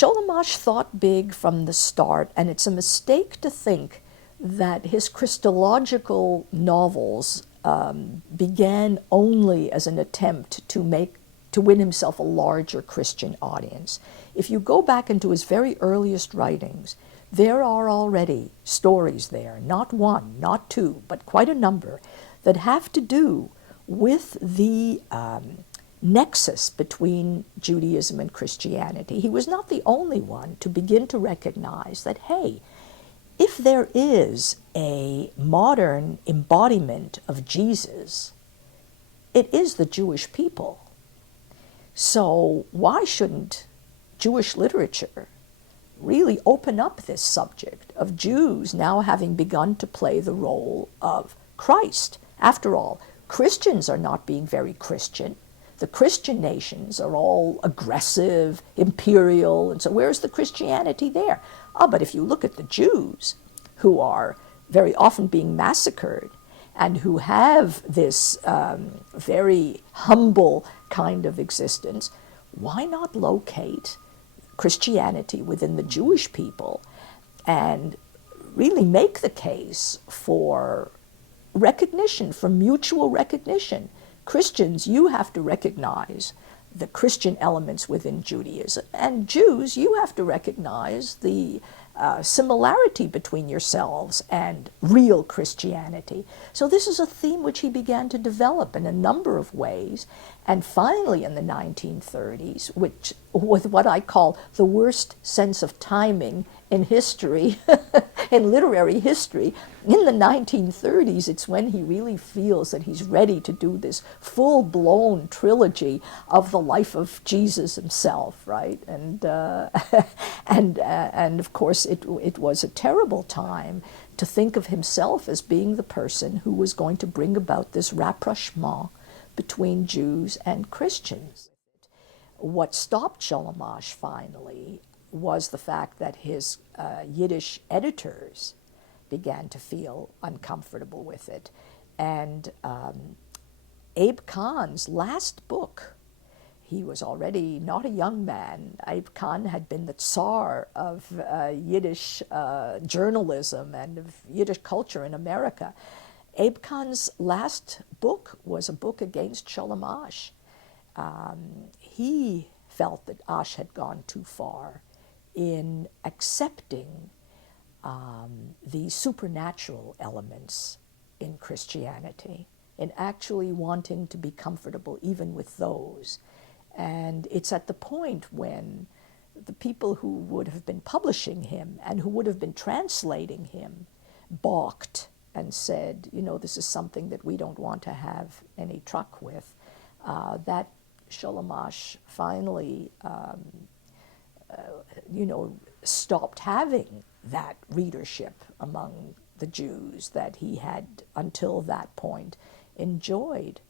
Sholem Asch thought big from the start, and it's a mistake to think that his Christological novels began only as an attempt to win himself a larger Christian audience. If you go back into his very earliest writings, there are already stories there, not one, not two, but quite a number, that have to do with the nexus between Judaism and Christianity. He was not the only one to begin to recognize that, hey, if there is a modern embodiment of Jesus, it is the Jewish people. So why shouldn't Jewish literature really open up this subject of Jews now having begun to play the role of Christ? After all, Christians are not being very Christian. The Christian nations are all aggressive, imperial, and so where's the Christianity there? But if you look at the Jews, who are very often being massacred and who have this very humble kind of existence, why not locate Christianity within the Jewish people and really make the case for recognition, for mutual recognition? Christians, you have to recognize the Christian elements within Judaism, and Jews, you have to recognize the similarity between yourselves and real Christianity. So this is a theme which he began to develop in a number of ways, and finally in the 1930s, which with what I call the worst sense of timing in history, in literary history, in the 1930s, it's when he really feels that he's ready to do this full-blown trilogy of the life of Jesus himself, right? And and of course, it was a terrible time to think of himself as being the person who was going to bring about this rapprochement between Jews and Christians. What stopped Sholem Asch finally was the fact that his Yiddish editors began to feel uncomfortable with it. And Abe Cahan's last book, he was already not a young man. Abe Cahan had been the tsar of Yiddish journalism and of Yiddish culture in America. Abe Cahan's last book was a book against Sholem Asch. He felt that Asch had gone too far in accepting the supernatural elements in Christianity, in actually wanting to be comfortable even with those. And it's at the point when the people who would have been publishing him and who would have been translating him balked and said, you know, this is something that we don't want to have any truck with, that Sholem Asch finally stopped having that readership among the Jews that he had until that point enjoyed.